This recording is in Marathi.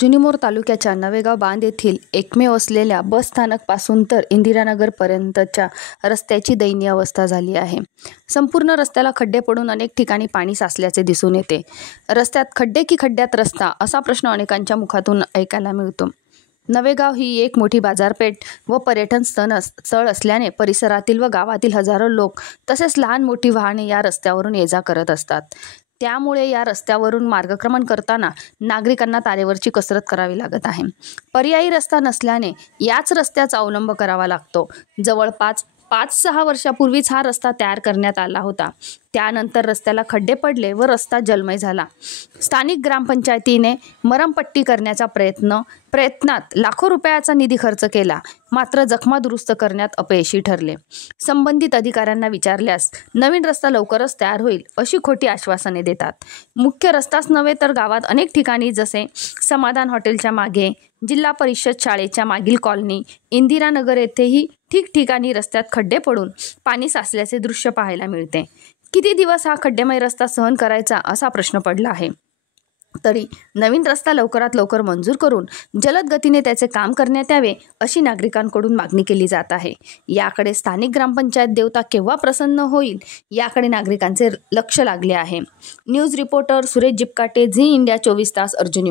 जुनीमोर तालुक्याच्या नवेगाव बांध येथील एकमेव असलेल्या बस स्थानकपासून तर इंदिरानगरपर्यंतच्या रस्त्याची दयनीय अवस्था झाली आहे. संपूर्ण रस्त्याला खड्डे पडून अनेक ठिकाणी पाणी साचल्याचे दिसून येते. रस्त्यात खड्डे की खड्ड्यात रस्ता असा प्रश्न अनेकांच्या मुखातून ऐकायला मिळतो. नवेगाव ही एक मोठी बाजारपेठ व पर्यटन स्थळ असल्याने परिसरातील व गावातील हजारो लोक तसेच लहान मोठी वाहने या रस्त्यावरून ये-जा करत असतात. त्यामुळे या रस्त्यावरून मार्गक्रमण करताना नागरिकांना तारेवरची कसरत करावी लागत आहे. पर्यायी रस्ता नसल्याने याच रस्त्याचा अवलंब करावा लागतो. जवळपास 5-6 वर्षापूर्वीच हा रस्ता तयार करण्यात आला होता. त्यानंतर रस्त्याला खड्डे पडले व रस्ता जलमय झाला. स्थानिक ग्रामपंचायतीने मरमपट्टी करण्याचा प्रयत्नात लाखो रुपयाचा निधी खर्च केला, मात्र जखमा दुरुस्त करण्यात अपयशी ठरले. संबंधित अधिकाऱ्यांना विचारल्यास नवीन रस्ता लवकरच तयार होईल अशी खोटी आश्वासने देतात. मुख्य रस्ताच नव्हे तर गावात अनेक ठिकाणी जसे समाधान हॉटेलच्या मागे, जिल्हा परिषद शाळेच्या मागील कॉलनी, इंदिरानगर येथेही ठिकठिकाणी रस्त्यात खड्डे पडून पाणी साचल्याचे दृश्य पाहायला मिळते. किती दिवस हा खड्डेमय रस्ता सहन करायचा असा प्रश्न पडला आहे. तरी नवीन रस्ता लवकरात लवकर मंजूर करून जलद गतीने त्याचे काम करण्यात यावे अशी नागरिकांकडून मागणी केली जात आहे. याकडे स्थानिक ग्रामपंचायत देवता केव्हा प्रसन्न होईल याकडे नागरिकांचे लक्ष लागले आहे. News reporter Suresh Jipkate, Zee India 24 तास, अर्जुनी.